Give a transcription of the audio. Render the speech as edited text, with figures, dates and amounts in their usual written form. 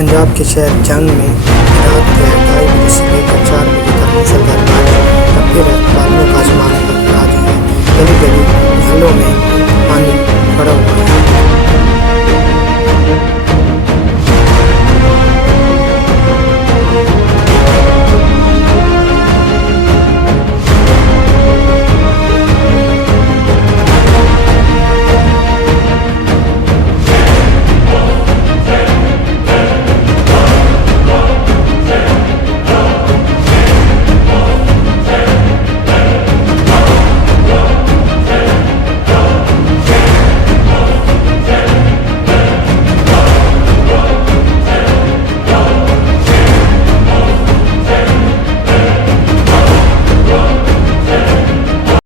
पंजाब के शहर जंग में रात के 2:30 बजे से लेकर 4 बजे तक मूसलाधार बारिश और फिर बादलों का आसमान पर आज है। गली गली मोहल्लों में